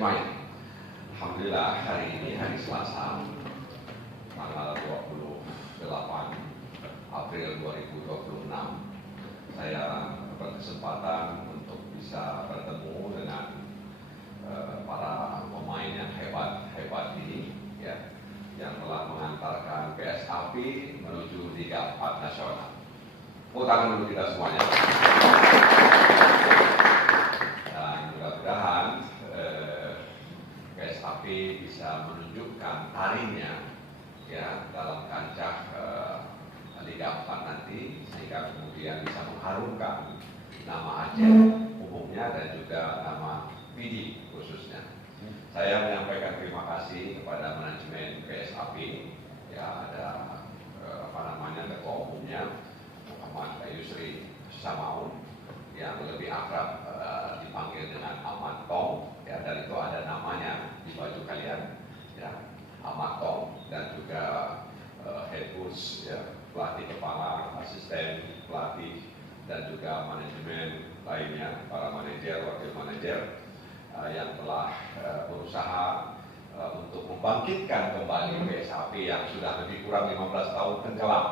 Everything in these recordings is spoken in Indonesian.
semuanya. Alhamdulillah hari ini hari Selasa tanggal 28 April 2026 saya berkesempatan untuk bisa bertemu dengan para pemain yang hebat ini ya, yang telah mengantarkan PS Api menuju Liga 4 Nasional. Tepuk tangan dulu kita semuanya. Dan mudah-mudahan PS Api bisa menunjukkan tarinya ya dalam kancah Liga 4 nanti, sehingga kemudian bisa mengharumkan nama Aceh umumnya dan juga nama PD khususnya. Saya menyampaikan terima kasih kepada manajemen PS Api, ya ada ketua umumnya Muhammad Yusri Samaun yang lebih akrab dipanggil dengan Ahmad Tong, ya, dan itu ada namanya di baju kalian, ya, Ahmad Tong, dan juga head coach, ya, pelatih kepala, asisten pelatih, dan juga manajemen lainnya, para manajer, wakil manajer yang telah berusaha untuk membangkitkan kembali PS Api yang sudah lebih kurang 15 tahun tenggelam,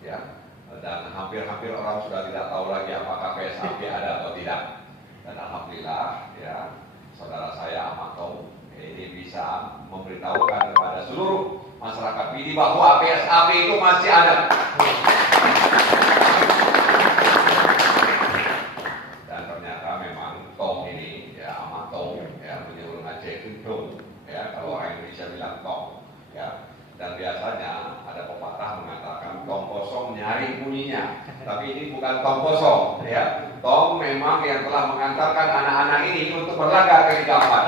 ya, dan hampir-hampir orang sudah tidak tahu lagi apakah PS Api ada atau tidak. Dan alhamdulillah, ya, saudara saya Ahmad Tong ini bisa memberitahukan kepada seluruh masyarakat PD bahwa PS Api itu masih ada. Dan ternyata memang Tong ini, ya, Ahmad Tong, ya, menyuruh Aceh Untung, ya, kalau orang Indonesia bilang Tong, ya. Dan biasanya ada pepatah mengatakan tong kosong nyari bunyinya, tapi ini bukan tong kosong, ya. Tong memang yang telah mengantarkan anak-anak ini untuk berlaga ke Liga 4.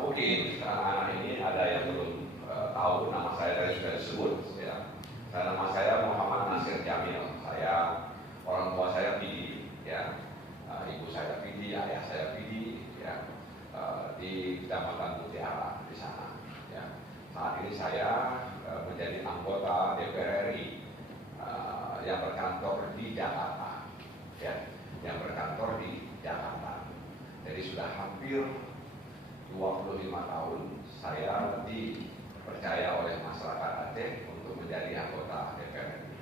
Mungkin anak-anak ini ada yang belum tahu nama saya, tadi sudah disebut, ya. Nama saya Muhammad Nasir Jamil. Saya, orang tua saya PD, ya. Ibu saya PD, ayah saya PD, ya. Di Kecamatan Mutiara di sana, ya. Saat ini saya menjadi anggota DPR RI yang berkantor di Jakarta, ya, yang berkantor di Jakarta. Jadi sudah hampir 25 tahun saya dipercaya oleh masyarakat Aceh untuk menjadi anggota DPR RI.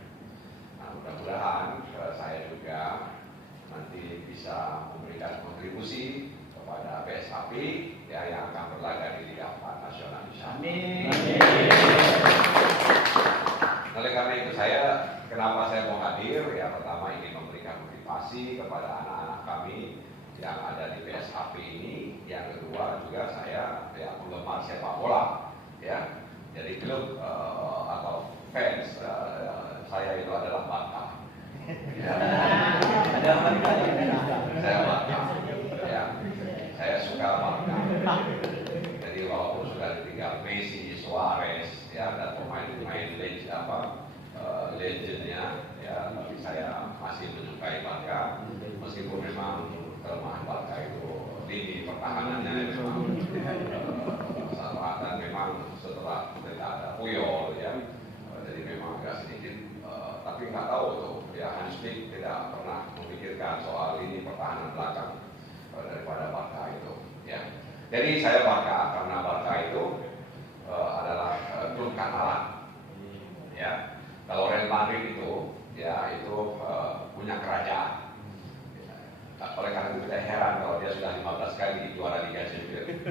Nah, mudah-mudahan saya juga nanti bisa memberikan kontribusi kepada PS Api, ya, yang akan berlaga di Liga 4 Nasional insyaallah. Amin. Oleh karena itu kenapa saya mau hadir? Ya, pertama ingin memberikan motivasi kepada anak-anak kami yang ada di PS Api ini. Yang kedua juga saya, ya, penggemar sepak bola, ya. Jadi klub atau fans saya itu adalah Barca. Ya. Saya Barca. Ya. Saya suka Barca. Jadi walaupun sudah ditinggal Messi, Suarez, ya, dan pemain-pemain legendnya, ya, tapi saya masih menyukai Barca, meskipun memang kelemahan Barca itu lini pertahanannya memang salah, dan memang setelah tidak ada Puyol, ya, jadi memang agak sedikit, tapi nggak tahu tuh, ya, Hans Flick tidak pernah memikirkan soal lini pertahanan belakang daripada Barca itu, ya. Jadi saya Barca karena Barca itu adalah klub Katalan, ya. Kalau Real Madrid itu, ya, itu punya kerajaan. Ya. Oleh karena itu kita heran kalau dia sudah 15 kali juara Liga Champions.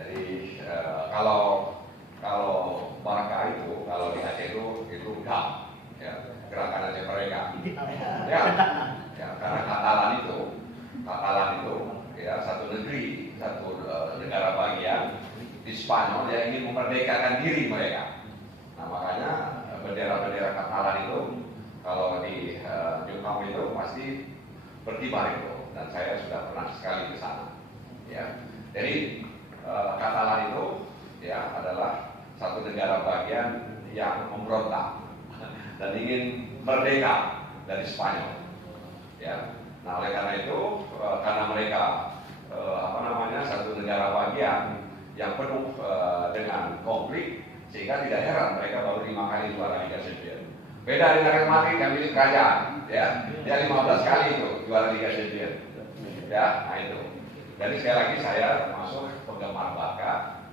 Jadi kalau Barca itu, kalau di Aceh itu GAM, ya, gerakan Aceh Merdeka. Ya. Ya, karena Katalan itu, ya, satu negeri, satu negara bagian di Spanyol yang ingin memerdekakan diri mereka. Nah, makanya bendera-bendera Katalan itu kalau di New itu pasti berkibar itu, dan saya sudah pernah sekali ke sana. Ya, jadi Katalan itu, ya, adalah satu negara bagian yang memberontak dan ingin merdeka dari Spanyol. Ya, nah oleh karena itu, karena mereka satu negara bagian yang penuh dengan konflik, sehingga tidak heran mereka baru 5 kali juara Liga Champions. Beda dengan Real Madrid yang milik kerajaan. ya, dia 15 kali itu juara Liga Champions, ya, nah itu. Jadi sekali lagi saya termasuk penggemar Barca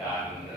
dan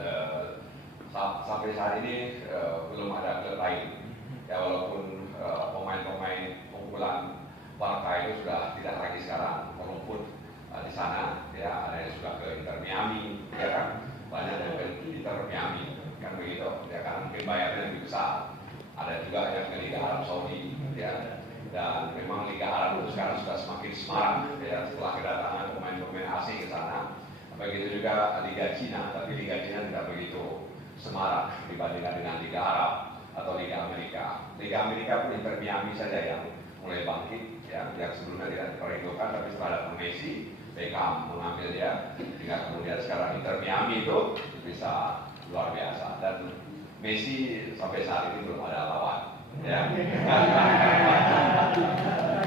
sampai saat ini belum ada klub lain. Ya walaupun pemain-pemain unggulan Barca itu sudah tidak lagi sekarang merumput di sana, ya ada yang sudah ke Inter Miami, ya kan, banyak yang ke Inter Miami, kan begitu, ya kan, mungkin bayarnya lebih besar. Ada juga yang ke Liga Arab Saudi, ya, dan memang Liga Arab itu sekarang sudah semakin semarak, ya, setelah kedatangan pemain-pemain asing ke sana. Begitu juga Liga Cina, tapi Liga Cina tidak begitu semarak dibandingkan dengan Liga Arab atau Liga Amerika. Liga Amerika pun Inter Miami saja yang mulai bangkit, ya, yang sebelumnya tidak diperhitungkan, tapi setelah datang Messi, Beckham mengambil dia, hingga kemudian sekarang Inter Miami itu bisa luar biasa. Dan Messi sampai saat ini belum ada lawan, ya.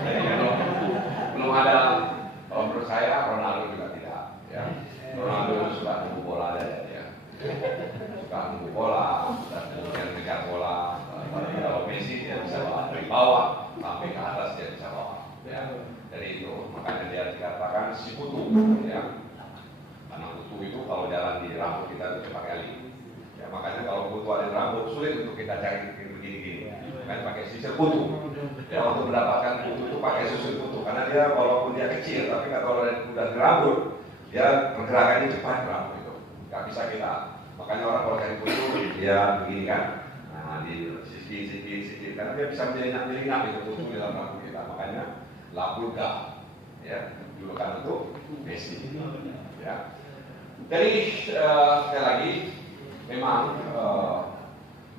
Jadi belum ada. Kalau menurut saya Ronaldo juga tidak, ya. Ronaldo suka nunggu bola aja, ya. Suka nunggu bola dan kemudian mengejar bola. Tapi kalau Messi dia bisa bawa dari bawah sampai ke atas, dia bisa bawa, ya. Jadi itu makanya dia dikatakan si kutu, ya. Karena kutu itu kalau jalan di rambut kita itu cepat kali. Ya, makanya kalau kutu ada rambut sulit untuk kita cari begini-gini. Kan pakai sisir kutu. Ya, untuk mendapatkan kutu itu pakai sisir kutu karena dia walaupun dia kecil tapi kalau udah di rambut dia pergerakannya cepat rambut itu. Gak bisa kita. Makanya orang kalau cari kutu dia begini kan. Nah, di sisi karena dia bisa menyelinap itu kutu di dalam rambut kita. Makanya Lapulga, ya, dulu kan untuk Messi. Ya. Jadi sekali lagi memang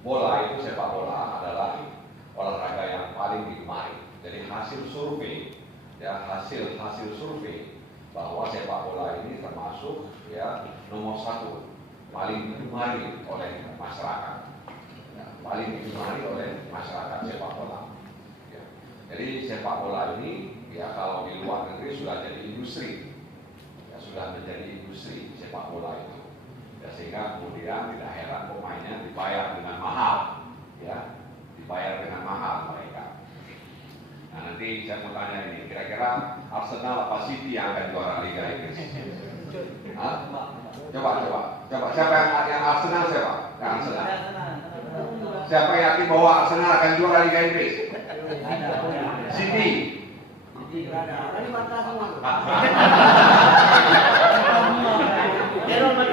bola itu, sepak bola adalah olahraga yang paling digemari. Jadi hasil survei, ya hasil survei bahwa sepak bola ini termasuk ya nomor 1 paling digemari oleh masyarakat, ya, paling digemari oleh masyarakat sepak bola. Ya. Jadi sepak bola ini ya kalau di luar negeri sudah jadi industri, ya sudah menjadi industri sepak bola itu. Ya, sehingga kemudian tidak heran pemainnya dibayar dengan mahal, ya, dibayar dengan mahal mereka. Nah nanti saya mau tanya ini, kira-kira Arsenal apa City yang akan juara Liga Inggris? Hah? Coba. Siapa yang Arsenal siapa? Yang Arsenal. Siapa yang yakin bahwa Arsenal akan juara Liga Inggris? City.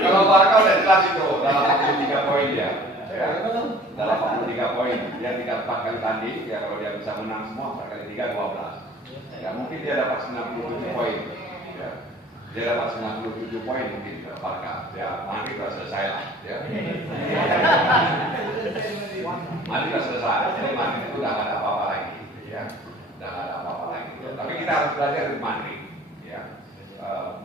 Kalau Barca udah jelas itu dalam 43 poin dia. Ya. Dalam 43 poin dia 34 kali tanding, ya kalau dia bisa menang semua 4 kali 3 12. Ya mungkin dia dapat 97 poin. Ya. Dia dapat 97 poin mungkin Barca. Ya nanti sudah selesai lah. Ya. Nanti sudah selesai. Jadi Madrid itu udah nggak ada apa-apa lagi. Ya. Udah nggak ada apa-apa lagi. Tapi kita harus belajar dari Madrid. Ya.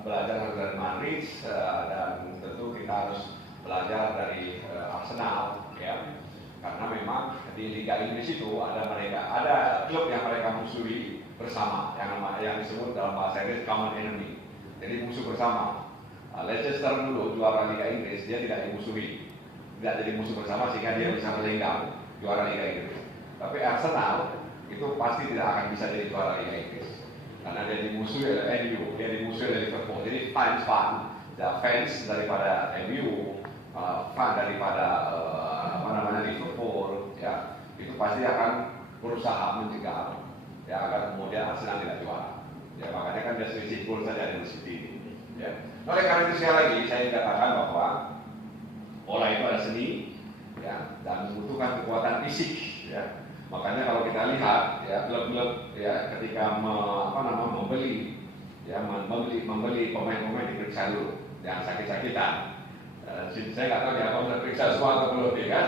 Belajar dari Madrid dan tentu kita harus belajar dari Arsenal, ya, karena memang di Liga Inggris itu ada klub yang mereka musuhi bersama, yang disebut dalam bahasa Inggris common enemy. Jadi musuh bersama. Leicester dulu juara Liga Inggris dia tidak dimusuhi, tidak jadi musuh bersama sehingga dia bisa melenggang juara Liga Inggris. Tapi Arsenal itu pasti tidak akan bisa jadi juara Liga Inggris. Karena dia dimusuhi oleh MU, dia dimusuhi oleh Liverpool. Jadi fans daripada MU, fan daripada Liverpool, ya itu pasti akan berusaha mencegah, ya agar kemudian Arsenal tidak juara. Ya makanya kan dia selisih gol saja dengan City ini. Ya. Oleh karena itu sekali lagi saya katakan bahwa bola itu ada seni, ya dan membutuhkan kekuatan fisik, ya. Makanya kalau kita lihat ya klub-klub ya ketika membeli pemain-pemain diperiksa dulu, jangan sakit-sakitan. Saya nggak tahu ya kalau sudah periksa semua atau belum ya kan?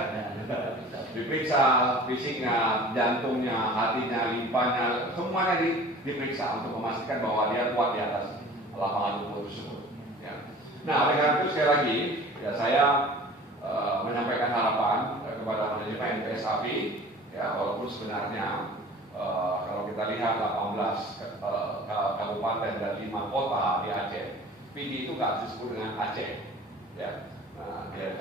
Diperiksa fisiknya, jantungnya, hatinya, limpahnya, semuanya diperiksa untuk memastikan bahwa dia kuat di atas lapangan rumput tersebut. Ya. Nah oleh karena itu sekali lagi ya saya menyampaikan harapan kepada manajemen PSAP. Ya, walaupun sebenarnya kalau kita lihat 18 kabupaten dan 5 kota di Aceh, PD itu nggak disebut dengan Aceh, ya,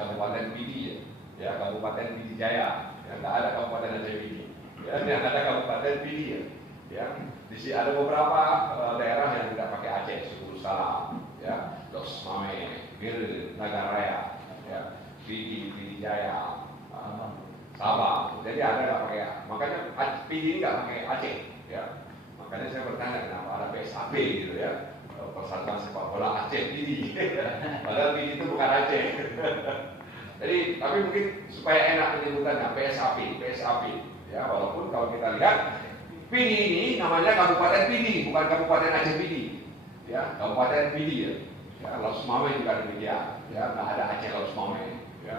kabupaten PD, ya, kabupaten PD Jaya, ya, nggak ada kabupaten Aceh PD, Ya, yang ada Kabupaten Pidi ya. Di sini ada beberapa daerah yang tidak pakai Aceh, Suku Salam, ya, Los Mame, Bir, Nagaraya, ya, Pidi Jaya, Sabang. Jadi ada nggak pakai, makanya Pidi nggak pakai Aceh, ya. Makanya saya bertanya kenapa ada PSAP gitu ya, Persatuan Sepak Bola Aceh Pidi. Padahal Pidi itu bukan Aceh. Jadi, tapi mungkin supaya enak penyebutannya PSAP, ya. Walaupun kalau kita lihat Pidi ini namanya Kabupaten Pidi, bukan Kabupaten Aceh Pidi, ya. Kabupaten Pidi ya. Ya, Los Mame juga demikian, ya. Nggak ada Aceh Los Mame, ya.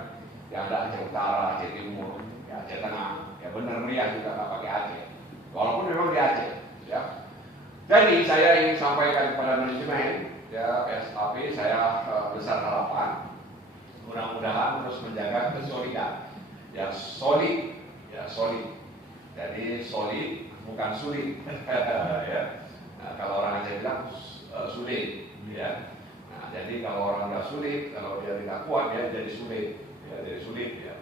Yang ada Aceh Utara, Aceh Timur, ya, Aceh Tengah, ya benar Riau juga nggak pakai Aceh. Walaupun memang di Aceh, ya. Jadi saya ingin sampaikan kepada manajemen, ya PSAP, saya besar harapan mudah-mudahan terus menjaga kesolidan, yang solid, ya solid. Jadi solid bukan sulit, ya. Nah, kalau orang Aceh bilang sulit, ya. Nah, jadi kalau orang nggak sulit, kalau dia tidak kuat, dia jadi sulit, ya jadi sulit, ya.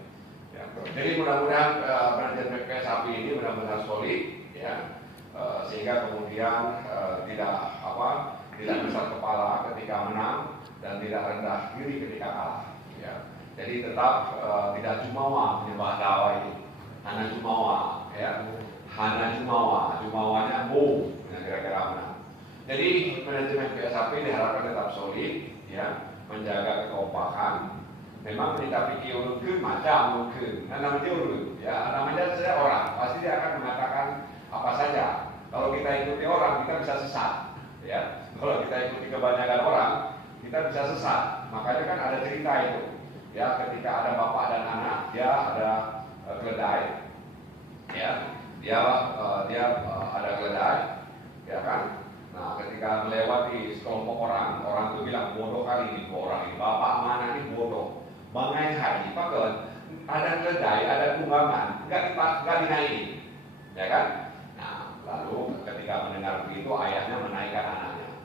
Ya. Jadi mudah-mudahan manajemen PSAP ini benar-benar solid, ya. Sehingga kemudian tidak besar kepala ketika menang dan tidak rendah diri ketika kalah. Ya. Jadi tetap tidak jumawa menyembah dawa ini, hanya jumawa, ya, hanya jumawanya kira-kira menang. Jadi manajemen PSAP diharapkan tetap solid, ya, menjaga kekompakan. Memang kita pikir urut macam urut, namanya urut, ya, namanya saya orang, pasti dia akan mengatakan apa saja. Kalau kita ikuti orang, kita bisa sesat, ya. Kalau kita ikuti kebanyakan orang, kita bisa sesat. Makanya kan ada cerita itu, ya, ketika ada bapak dan anak, dia ada keledai, ya, dia ada keledai, ya kan. Nah, ketika melewati sekelompok orang itu bilang bodoh kali ini orang ini, bapak mana ini bodoh, bangai hari, pakai ada keledai, ada tunggangan, nggak dinaikin, ya kan. Lalu ketika mendengar begitu ayahnya menaikkan anaknya,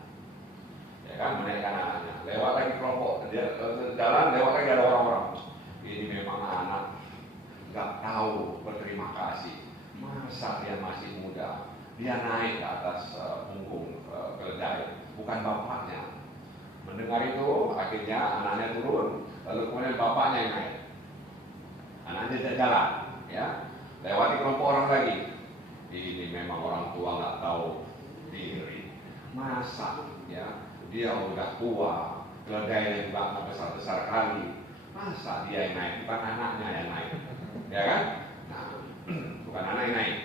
ya kan, menaikkan anaknya. Lewat lagi kelompok, dia jalan lewat lagi ada orang-orang. Ini memang anak nggak tahu berterima kasih. Masa dia masih muda, dia naik ke atas punggung keledai, bukan bapaknya. Mendengar itu akhirnya anaknya turun, lalu kemudian bapaknya yang naik. Anaknya jalan, ya, lewati kelompok orang lagi. Ini memang orang tua nggak tahu diri. Masa, ya, dia udah tua, keledai juga nggak besar-besar kali. Masa dia yang naik, bukan anaknya yang naik, ya kan? Nah, bukan anak yang naik.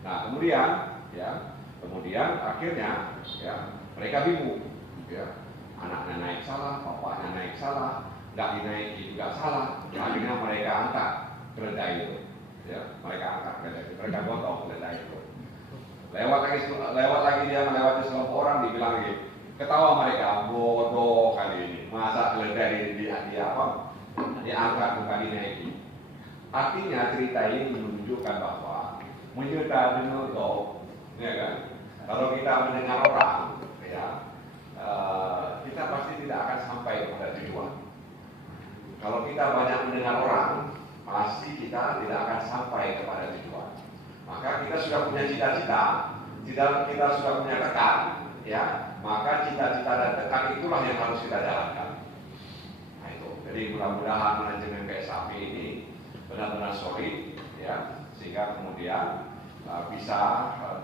Nah, kemudian akhirnya, ya, mereka bingung, ya, anaknya naik salah, bapaknya naik salah, nggak dinaiki juga salah. Akhirnya mereka angkat keledai itu. Ya, mereka angkat keledai itu, mereka gotong keledai itu. Lewat lagi dia melewati sekelompok orang, dibilang lagi, ketawa mereka, bodoh kali ini, masa keledai diangkat bukan dinaiki. Artinya cerita ini menunjukkan bahwa menyudah menutup, ya kan? Kalau kita mendengar orang, ya, kita pasti tidak akan sampai kepada tujuan. Kalau kita banyak mendengar orang, pasti kita tidak akan sampai kepada tujuan. Maka kita sudah punya cita-cita, kita sudah punya tekad, ya. Maka cita-cita dan tekad itulah yang harus kita jalankan. Nah itu. Jadi mudah-mudahan manajemen PSAP ini benar-benar solid, ya, sehingga kemudian bisa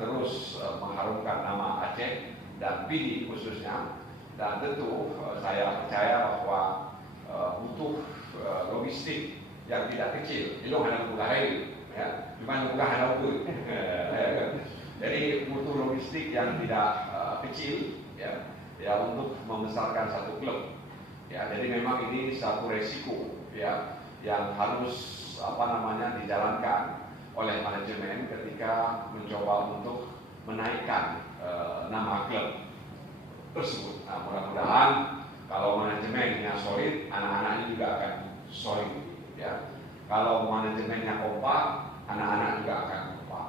terus mengharumkan nama Aceh dan Pidi khususnya. Dan tentu saya percaya bahwa butuh logistik yang tidak kecil. Itu hanya bukan ya, cuma bukan hanya ukur. Jadi butuh logistik yang tidak kecil, ya, untuk membesarkan satu klub. Ya, jadi memang ini satu resiko, ya, yang harus dijalankan oleh manajemen ketika mencoba untuk menaikkan nama klub tersebut. Nah, mudah-mudahan kalau manajemennya solid, anak-anaknya juga akan solid, ya. Kalau manajemennya kompak, anak-anak juga akan kompak.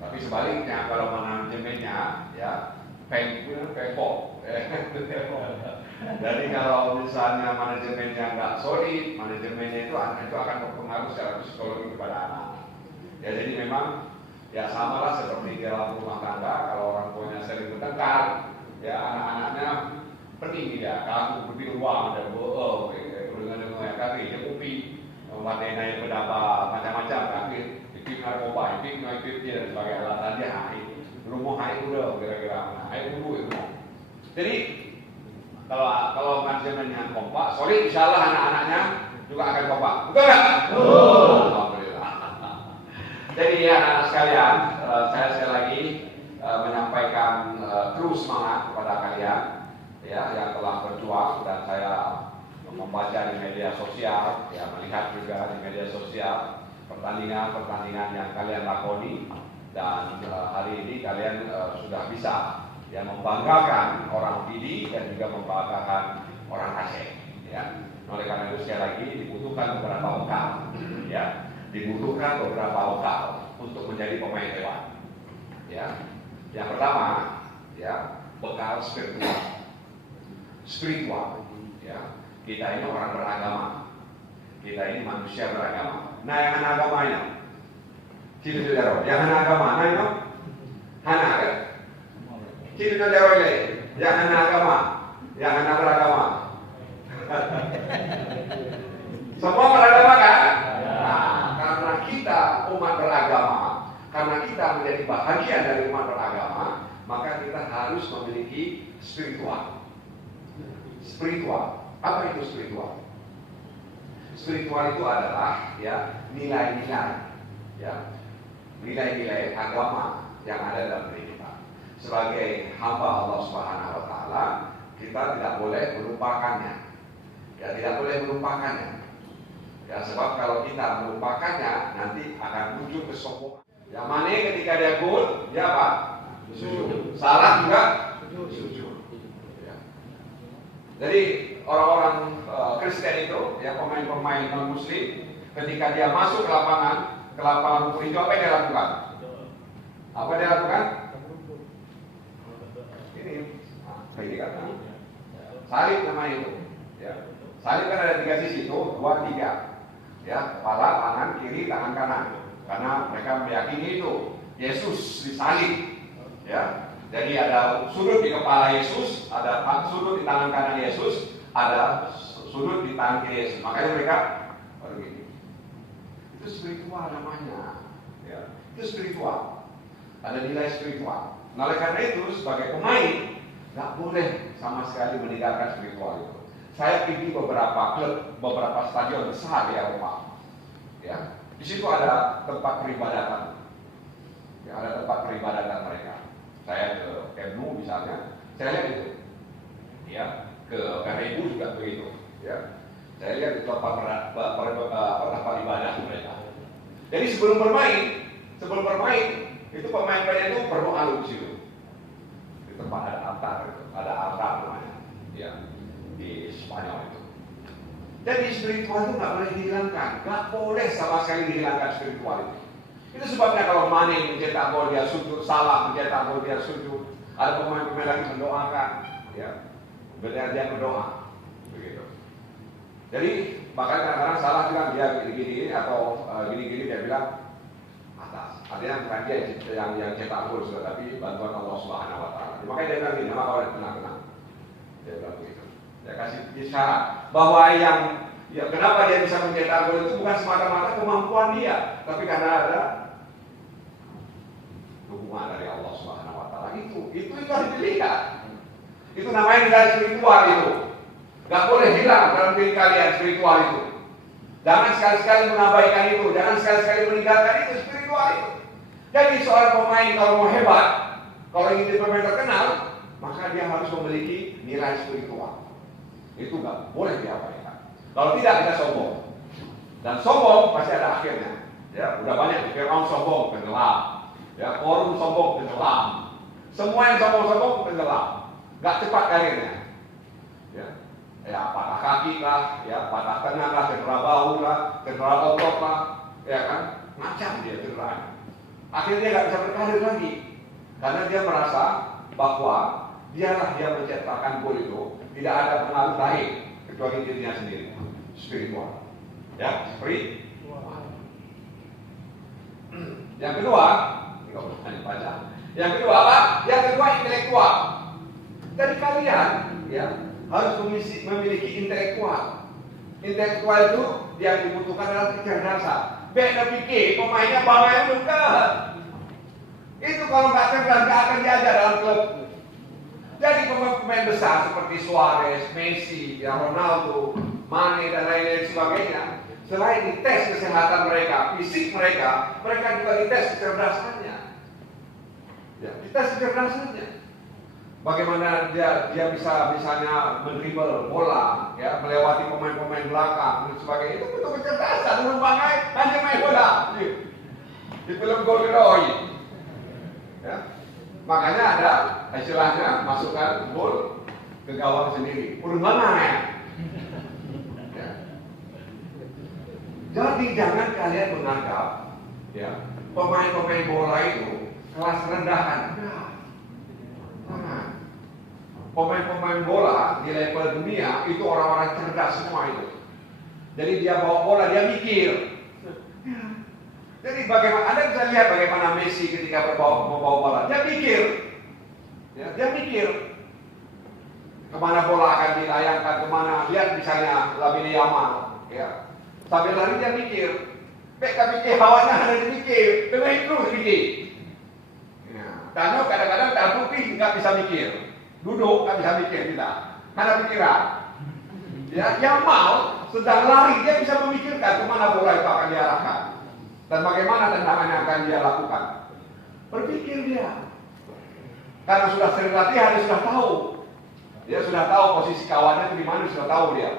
Tapi sebaliknya kalau manajemennya, ya, pempok. Jadi kalau misalnya manajemennya nggak solid, manajemennya itu akan berpengaruh secara psikologi kepada anak. Ya, jadi memang Ya samalah seperti di dalam rumah tangga, kalau orang tuanya sering bertengkar, ya anak-anaknya pergi dia, kamu pergi ruang dan bohong, dengan kaki, dia kopi, memakai naik pendapat macam-macam, kaki, ipik narkoba, ipik dia dan sebagai alasan dia, rumah hai udah kira-kira, hai dulu itu. Jadi kalau manusia dengan kompak, sorry, insyaallah anak-anaknya juga akan kompak, betul nggak? Alhamdulillah. Jadi ya anak sekalian, saya sekali lagi menyampaikan terus semangat kepada kalian ya yang telah berjuang, dan saya membaca di media sosial, ya melihat juga di media sosial pertandingan yang kalian lakoni, dan hari ini kalian sudah bisa ya membanggakan orang PD dan juga membanggakan orang Aceh. Ya. Oleh karena itu sekali lagi dibutuhkan beberapa bekal, ya dibutuhkan beberapa bekal untuk menjadi pemain hebat. Ya, yang pertama, ya bekal spiritual. Ya, kita ini orang beragama, kita ini manusia beragama. Nah, yang agamanya, ciri saudara, yang agama, nah itu, hana kan? Ciri saudara ini, yang agama, yang beragama. Semua beragama kan? Nah, karena kita umat beragama, karena kita menjadi bahagian dari umat beragama, maka kita harus memiliki spiritual. Spiritual, apa itu spiritual? Spiritual itu adalah ya nilai-nilai, ya nilai-nilai agama yang ada dalam diri kita. Sebagai hamba Allah Subhanahu Wa Taala, kita tidak boleh melupakannya. Ya tidak boleh melupakannya. Ya sebab kalau kita melupakannya nanti akan muncul kesombongan. Yang mana ketika dia gol, dia apa? Sujud. Salah juga sujud. Ya. Jadi orang-orang Kristen itu, ya pemain-pemain non Muslim, ketika dia masuk ke lapangan rumput itu, apa yang dia lakukan? Apa dia lakukan? Ini kan salib namanya itu. Ya. Salib kan ada 3 sisi itu, 2, 3. Ya, kepala, tangan kiri, tangan kanan. Karena mereka meyakini itu Yesus disalib. Ya. Jadi ada sudut di kepala Yesus, ada sudut di tangan kanan Yesus, ada sudut di tangan kiri Yesus. Makanya mereka begini. Itu spiritual namanya. Ya. Itu spiritual. Ada nilai spiritual. Nah, oleh karena itu sebagai pemain nggak boleh sama sekali meninggalkan spiritual itu. Saya pergi beberapa klub, beberapa stadion besar di Eropa. Ya, di situ ada tempat peribadatan. Ya, ada tempat peribadatan mereka. Saya ke Camp Nou misalnya, saya lihat itu. Ya, ke Bernabeu juga begitu. Ya, saya lihat itu tempat ibadah mereka. Jadi sebelum bermain itu pemain-pemain itu berdoa dulu di situ. Di tempat ada altar namanya. Ya. Di Spanyol itu. Jadi spiritual itu nggak boleh dihilangkan, nggak boleh sama sekali dihilangkan spiritual itu. Itu sebabnya kalau Mane mencetak gol dia sujud, Salah mencetak gol dia sujud, ada pemain-pemain lagi mendoakan, ya, benar dia berdoa, begitu. Jadi bahkan kadang-kadang Salah bilang dia gini-gini atau gini-gini dia bilang atas. Artinya bukan dia yang cetak gol sudah, tapi bantuan Allah Subhanahu Wa Taala. Makanya dia bilang gini, nama orang tenang-tenang. Dia bilang begitu. Saya kasih isyarat bahwa yang kenapa dia bisa mencetak gol itu bukan semata-mata kemampuan dia, tapi karena ada dukungan dari Allah Subhanahu Wa Taala. Itu harus dilihat. Itu namanya nilai spiritual itu. Gak boleh hilang dalam diri kalian spiritual itu. Jangan sekali-sekali mengabaikan itu, jangan sekali-sekali meninggalkan itu spiritual itu. Jadi seorang pemain kalau mau hebat, kalau ingin jadi pemain terkenal, maka dia harus memiliki nilai spiritual. Itu nggak boleh diabaikan. Kalau tidak kita sombong, dan sombong pasti ada akhirnya. Ya, udah banyak Fir'aun sombong tenggelam, ya Korun sombong tenggelam, semua yang sombong tenggelam, nggak cepat karirnya. Ya patah kaki lah, ya patah tengah lah, cedera bahu lah, cedera otot lah, ya kan, macam dia cederanya. Akhirnya nggak bisa berkarir lagi, karena dia merasa bahwa dialah dia menciptakan gol itu. Tidak ada pengaruh lain kecuali dirinya sendiri. Spiritual. Ya, spiritual. Yang kedua, Yang kedua apa? Yang kedua intelektual. Jadi kalian ya harus memiliki intelektual. Intelektual itu yang dibutuhkan adalah kecerdasan. Beda pikir pemainnya bangga bukan. Itu kalau nggak cerdas nggak akan diajar dalam klub. Jadi pemain besar seperti Suarez, Messi, Ronaldo, Mane dan lain-lain sebagainya, selain dites kesehatan mereka, fisik mereka juga dites kecerdasannya. Ya, dites kecerdasannya. Bagaimana dia bisa misalnya mendribble bola, ya, melewati pemain-pemain belakang dan sebagainya. Itu butuh kecerdasan. Belum hanya main bola. Di film Golden Boy. Ya. Makanya ada istilahnya masukkan gol ke gawang sendiri. Udah mana ya? Jadi jangan kalian menganggap ya pemain-pemain bola itu kelas rendahan. Pemain-pemain bola di level dunia itu orang-orang cerdas semua itu. Jadi dia bawa bola, dia mikir. Jadi bagaimana Anda bisa lihat bagaimana Messi ketika membawa bola, dia mikir. Ya, dia mikir kemana bola akan dilayangkan, kemana. Lihat misalnya Lamine Yamal, ya. Sambil lari dia mikir. Mereka mikir hawanya ada dipikir, memang itu dipikir. Ya. Karena kadang-kadang terbukti nggak bisa mikir. Duduk nggak bisa mikir tidak, karena pikiran. Ya, Yamal sedang lari, dia bisa memikirkan kemana bola itu akan diarahkan dan bagaimana tendangan yang akan dia lakukan. Berpikir dia, karena sudah sering latihan, dia sudah tahu. Dia sudah tahu posisi kawannya itu di mana, sudah tahu dia.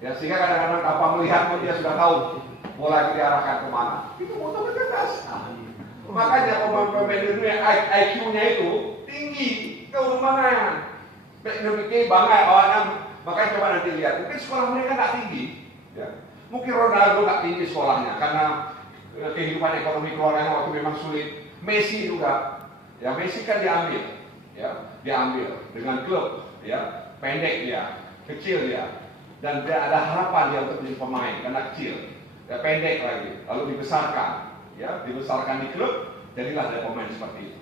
Ya, sehingga kadang-kadang tanpa melihat pun dia sudah tahu bola itu diarahkan kemana. Itu butuh kecerdasan. Makanya pemain-pemain dunia IQ-nya itu tinggi. Kau mana? Memiliki bangga awalnya, makanya coba nanti lihat. Mungkin sekolah mereka nggak tinggi, ya. Mungkin Ronaldo nggak tinggi sekolahnya karena kehidupan ekonomi keluarganya waktu memang sulit. Messi juga, ya Messi kan diambil, ya diambil dengan klub, ya pendek dia, kecil dia, dan dia ada harapan dia untuk menjadi pemain karena kecil, ya pendek lagi, lalu dibesarkan, ya dibesarkan di klub, jadilah dia pemain seperti itu.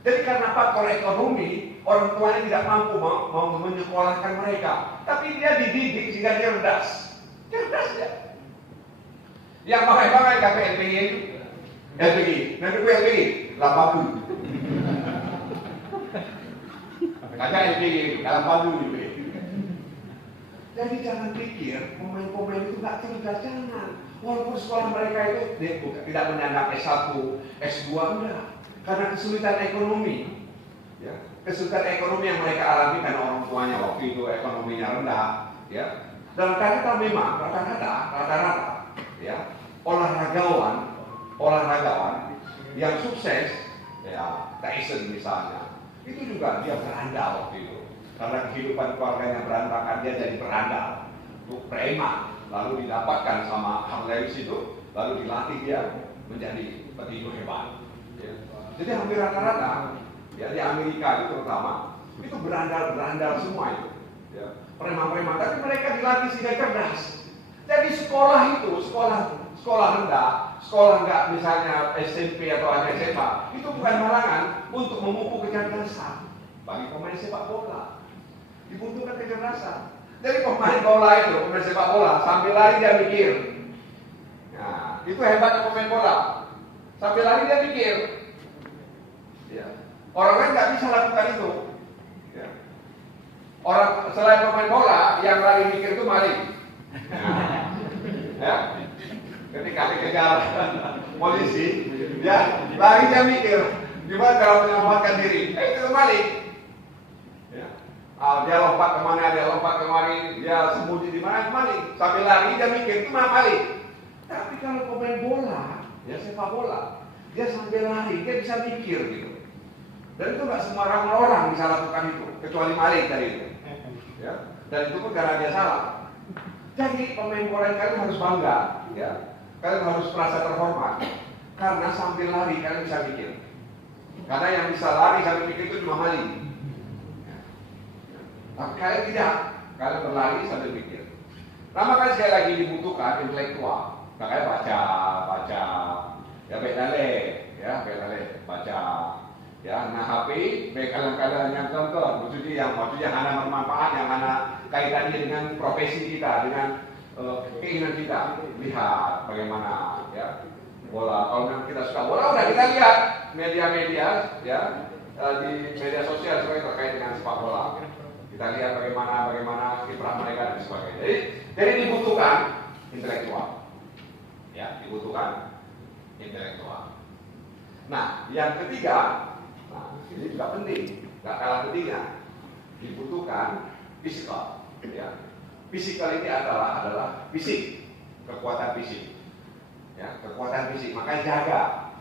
Jadi karena faktor ekonomi, orang tuanya tidak mampu menyekolahkan mereka. Tapi dia dididik sehingga dia cerdas. Cerdas ya. Yang pakai KPI LPG itu. LPG. Nanti gue LPG. 80. Kakak LPG. 80 LPG. Jadi jangan pikir pemain-pemain itu nggak cerdas. Jangan. Walaupun sekolah mereka itu tidak menyandang S1, S2 enggak. Karena kesulitan ekonomi, ya, kesulitan ekonomi yang mereka alami karena orang tuanya waktu itu ekonominya rendah, ya. Dan rata-rata memang rata-rata, ya, olahragawan yang sukses, ya, Tyson misalnya, itu juga dia berandal waktu itu. Karena kehidupan keluarganya berantakan, dia jadi berandal, untuk preman, lalu didapatkan sama Hal Lewis itu, lalu dilatih dia menjadi petinju hebat. Ya. Jadi hampir rata-rata ya di Amerika itu terutama itu berandal semua itu, ya, preman-preman. Tapi mereka dilatih sehingga cerdas. Jadi sekolah itu sekolah rendah, sekolah enggak misalnya SMP atau hanya SMA, itu bukan halangan untuk memupuk kecerdasan bagi pemain sepak bola. Dibutuhkan kecerdasan. Jadi pemain bola itu, pemain sepak bola sambil lari dia mikir. Nah, itu hebatnya pemain bola. Sambil lari dia mikir. Ya. Orang lain nggak bisa lakukan itu. Ya. Orang selain pemain bola yang lari mikir itu maling. Nah, ya. Ketika dikejar polisi, ya lari dia mikir gimana cara menyelamatkan diri. Itu maling. Ya. Dia lompat kemana, dia lompat kemari, dia sembunyi di mana, maling. Sambil lari dia mikir itu maling. Tapi kalau pemain bola, ya sepak bola, dia sambil lari dia bisa mikir gitu. Dan itu nggak sembarang orang bisa lakukan itu, kecuali maling tadi itu. Ya. Dan itu pun karena dia salah. Jadi pemain bola kalian harus bangga, ya. Kalian harus merasa terhormat, karena sambil lari kalian bisa mikir. Karena yang bisa lari sambil mikir itu cuma maling. Tapi kalian tidak, kalian berlari sambil mikir. Nah, makanya sekali lagi dibutuhkan intelektual. Makanya baca, ya baik ya, baca. Ya, nah HP, kadang-kadang yang tonton, maksudnya yang ada bermanfaat, yang ada kaitannya dengan profesi kita, dengan keinginan kita. Lihat bagaimana ya bola. Kalau memang kita suka bola, udah kita lihat media-media ya di media sosial sebagai terkait dengan sepak bola. Kita lihat bagaimana kiprah mereka dan sebagainya. Jadi dibutuhkan intelektual. Ya, dibutuhkan intelektual. Nah, yang ketiga, ini juga penting, nggak kalah pentingnya, dibutuhkan fisikal. Ya. Fisikal ini adalah fisik, kekuatan fisik. Ya, kekuatan fisik. Makanya jaga.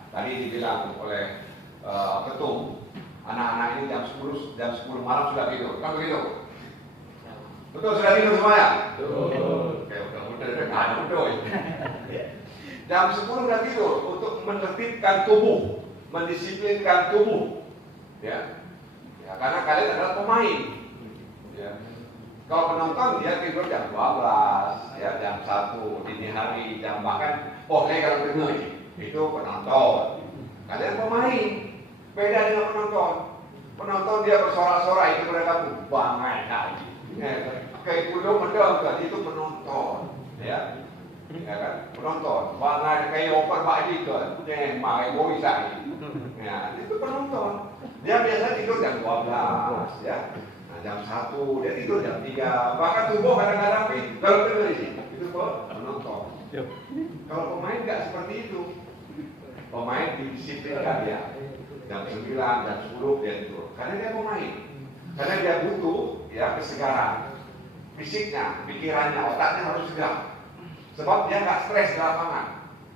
Tadi dibilang oleh ketum, anak-anak ini jam 10 malam sudah tidur, kan begitu? Betul, sudah tidur semuanya? Betul. Oke, betul. Jam 10 sudah tidur untuk menertibkan tubuh, mendisiplinkan tubuh. Ya, karena kalian adalah pemain. Ya. Kalau penonton dia tidur jam 12, ya jam 1 dini hari, jam bahkan kalau dengar itu penonton. Kalian pemain. Beda dengan penonton. Penonton dia bersorak-sorak itu mereka bangai lagi. Kayak kudu mendengar itu penonton. Ya. Ya kan? Penonton. Bangai kayak oper bagi kan. Mai boy sai. Ya, itu penonton. Dia biasa tidur jam 12 ya. Nah, jam 1 dia tidur jam 3. Bahkan tubuh kadang-kadang kalau dengar itu penonton. Kalau pemain nggak seperti itu. Pemain didisiplinkan dia. Jam 9, jam 10 dia tidur. Karena dia pemain. Karena dia butuh ya kesegaran. Fisiknya, pikirannya, otaknya harus segar. Sebab dia nggak stres di lapangan.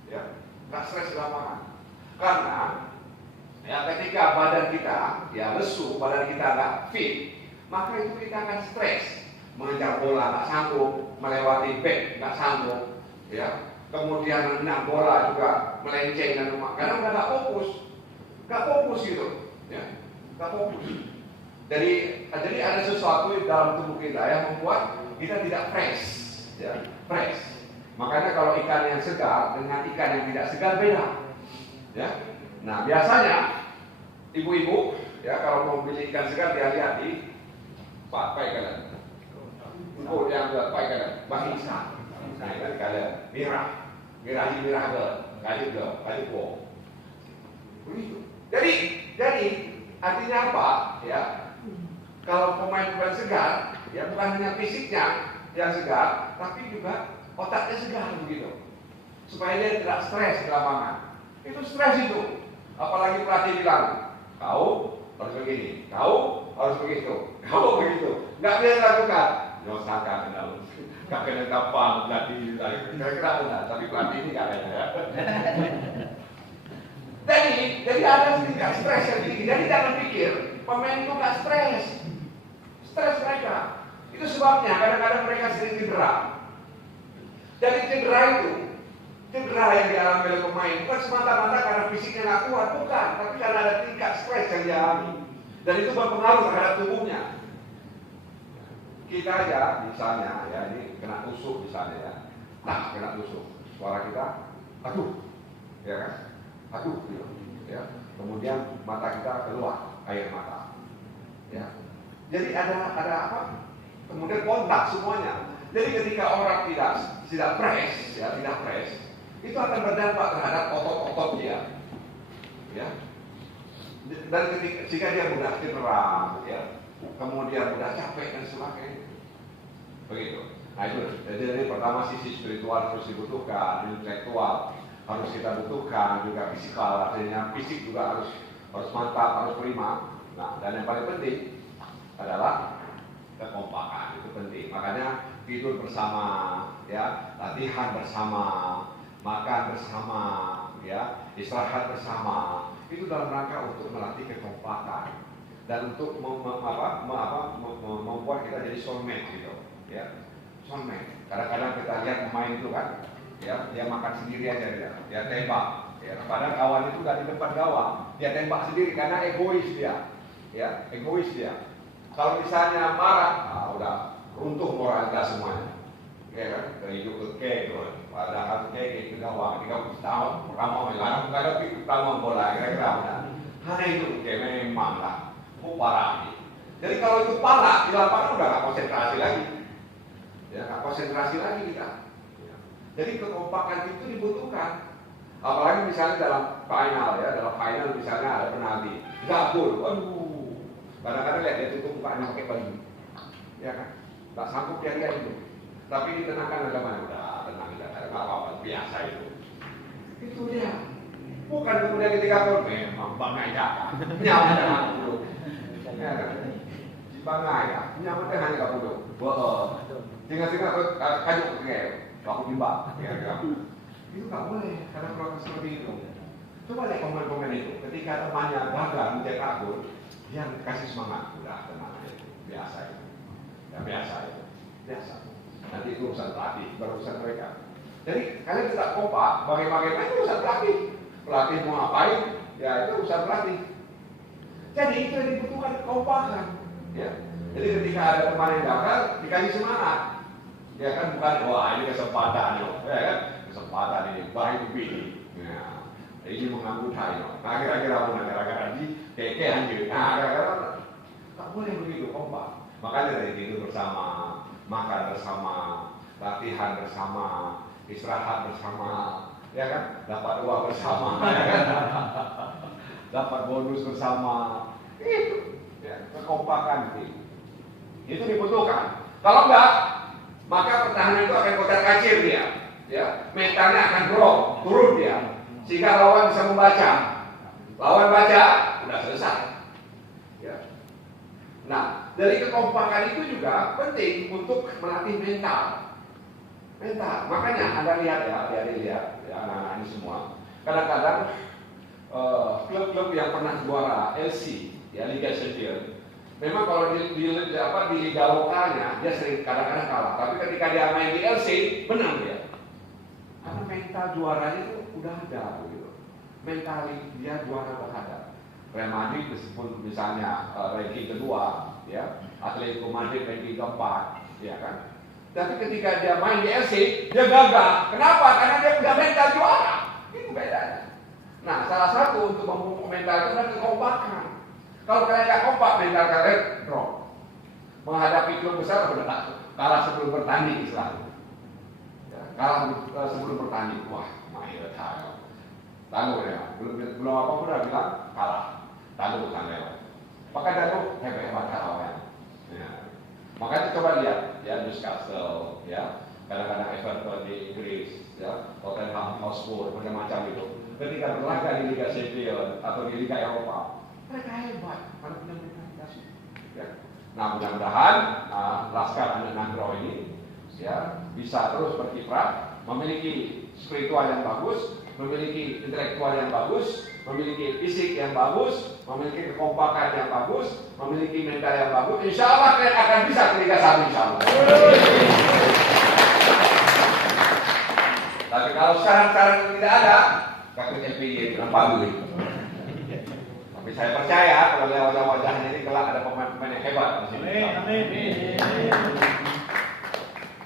Ya, nggak stres di lapangan. Karena ya ketika badan kita ya lesu, badan kita nggak fit, maka itu kita akan stres. Mengejar bola nggak sanggup, melewati back nggak sanggup, ya. Kemudian menendang bola juga melenceng dan karena udah nggak fokus gitu, ya, nggak fokus. Jadi ada sesuatu di dalam tubuh kita yang membuat kita tidak fresh, ya, fresh. Makanya kalau ikan yang segar dengan ikan yang tidak segar beda, ya. Nah biasanya ibu-ibu ya kalau mau beli ikan segar dia lihat di pai kalian, ibu yang buat pai kalian, bahisa, nah itu kalian merah ke, begitu. Jadi artinya apa? Ya kalau pemain segar, ya bukan hanya fisiknya yang segar, tapi juga otaknya segar begitu, supaya dia tidak stres di lapangan. Itu stres itu. Apalagi pelatih bilang, kau harus begini, kau harus begitu, kau begitu. Nggak bisa dilakukan. Nyosaka kenal, nggak kena kapal pelatih kira-kira benar. Tapi pelatih ini nggak ada ya. Jadi ada sedikit stres yang tinggi. Jadi jangan pikir pemain itu nggak stres. Stres mereka. Itu sebabnya kadang-kadang mereka sering cedera. Jadi cedera yang dialami oleh pemain bukan semata-mata karena fisiknya nggak kuat, bukan, tapi karena ada tingkat stres yang dialami dan itu berpengaruh terhadap tubuhnya. Kita aja misalnya ya ini kena tusuk misalnya ya, kena tusuk, suara kita, aduh, ya kan, aduh, gitu, ya. Kemudian mata kita keluar air mata, ya. Jadi ada apa? Kemudian kontak semuanya. Jadi ketika orang tidak fresh, ya tidak fresh. Itu akan berdampak terhadap otot-otot dia, ya. Dan jika dia mudah cedera, ya, kemudian mudah capek dan sebagainya, begitu. Nah itu, jadi pertama sisi spiritual harus dibutuhkan, intelektual harus kita butuhkan, juga fisikal, artinya fisik juga harus mantap, harus prima. Nah dan yang paling penting adalah kekompakan, itu penting. Makanya tidur bersama, ya, latihan bersama, makan bersama, ya, istirahat bersama, itu dalam rangka untuk melatih kekompakan dan untuk membuat kita jadi soulmate gitu, ya, soulmate. Kadang-kadang kita lihat pemain itu kan, ya, dia makan sendiri aja dia tembak, ya, padahal kawan itu nggak di depan gawang, dia tembak sendiri karena egois dia, ya, egois dia. Kalau misalnya marah, udah runtuh moralitas semuanya, ya kan, ke hidup ke padahal kayak ke gawang, ketika pertama melarang, menghadapi pertama bola, kira-kira. Hanya itu kayak memang lah, parah. Jadi kalau itu parah, di lapangan udah nggak konsentrasi lagi, ya nggak konsentrasi lagi kita. Jadi kekompakan itu dibutuhkan. Apalagi misalnya dalam final ya, dalam final misalnya ada penalti, gol, waduh, kadang-kadang lihat dia tutup mukanya pakai baju, ya kan, nggak sanggup dia lihat itu. Tapi ditenangkan agak mana, udah tenang kita, nggak apa-apa, biasa itu. Itu dia. Bukan kemudian ketika gol, memang bangga ya, nyaman dengan dulu, ya kan, bangga ya, nyaman kan hanya kamu dulu, tinggal-tinggal kajuk kayak, aku timbang, ya kan. Itu nggak boleh, karena proses seperti itu. Coba lihat pemain-pemain itu, ketika temannya gagal mencetak gol, dia kasih semangat, udah tenang itu, biasa itu, ya biasa itu, biasa. Nanti itu urusan pelatih, berurusan mereka. Jadi kalian tidak kompak, bagaimana itu urusan pelatih. Pelatih mau ngapain, ya itu urusan pelatih. Jadi itu yang dibutuhkan kekompakan. Ya. Jadi ketika ada teman yang gagal, dikasih semangat. Ya kan bukan, wah ini kesempatan, ya kan? Kesempatan ini, baik pilih. Ya. Ini mengganggu tayo. Nah kira-kira mau gara-gara ini, keke anjir. Nah gara-gara tak boleh begitu kompak. Makanya dari tidur bersama, makan bersama, latihan bersama, istirahat bersama, ya kan? Dapat uang bersama, ya kan? Dapat bonus bersama. Itu, ya, kekompakan itu dibutuhkan. Kalau enggak, maka pertahanan itu akan kocar kacir dia. Ya, mentalnya akan drop, turun dia, sehingga lawan bisa membaca. Lawan baca, udah selesai. Ya. Nah, dari kekompakan itu juga penting untuk melatih mental. Mental. Makanya Anda lihat ya, anak-anak ini semua. Kadang-kadang klub-klub yang pernah juara LC, ya Liga Champions, memang kalau di liga lokalnya dia sering kadang-kadang kalah. Tapi ketika dia main di LC, menang dia. Karena mental juaranya itu udah ada gitu. Mental dia juara udah ada. Real Madrid meskipun misalnya ranking kedua, ya, Atletico Madrid ranking keempat, ya kan. Tapi ketika dia main di LC, dia gagal. Kenapa? Karena dia punya mental juara. Itu bedanya. Nah, salah satu untuk memupuk mental itu adalah kekompakan. Kalau kalian nggak kompak, mental kalian drop. Menghadapi klub besar udah kalah sebelum bertanding istilahnya. Kalah sebelum bertanding, wah main tahu, tangguh ya, belum apa pun udah bilang kalah, tangguh bukan lewat. Maka itu hebat kalah ya. Makanya coba lihat, ya Newcastle, ya kadang-kadang Everton di Inggris, ya Tottenham Hotspur, macam-macam itu. Ketika berlaga di Liga Champions atau di Liga Eropa, mereka hebat karena punya mentalitas. Ya. Nah mudah-mudahan Laskar Anak Nagro ini ya bisa terus berkiprah, memiliki spiritual yang bagus, memiliki intelektual yang bagus, memiliki fisik yang bagus, memiliki kekompakan yang bagus, memiliki mental yang bagus. Insya Allah kalian akan bisa ke Liga 1 insya Allah. Tapi kalau syarat-syarat itu tidak ada, kakek FPI bilang bagus. Tapi saya percaya kalau lihat wajah-wajahnya ini kelak ada pemain-pemain yang hebat di sini. Amin.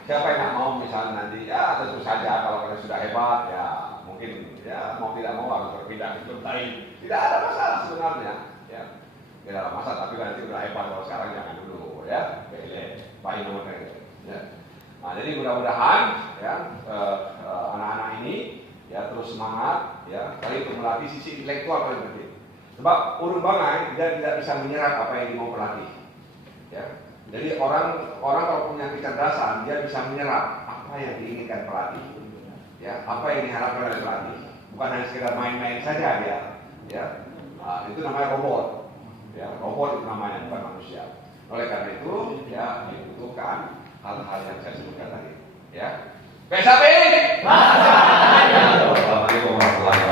Siapa yang nggak mau misalnya nanti, ya tentu saja kalau kalian sudah hebat, ya mungkin ya mau tidak mau harus berpindah ke klub lain. Tidak ada masalah sebenarnya, ya tidak ada masalah. Tapi nanti udah hebat kalau sekarang jangan dulu, ya. Baik nomor ya. Nah, jadi mudah-mudahan ya anak-anak ini ya terus semangat, ya kali itu melatih sisi intelektual paling penting. Sebab urung bangai dia tidak bisa menyerap apa yang dimau pelatih, ya. Jadi orang kalau punya kecerdasan dia bisa menyerap apa yang diinginkan pelatih, ya apa yang diharapkan oleh pelatih, bukan hanya sekedar main-main saja dia, ya itu namanya robot, ya robot itu namanya bukan manusia. Oleh karena itu ya dibutuhkan hal-hal yang saya sebutkan tadi, ya. PSAP. Assalamualaikum warahmatullahi wabarakatuh.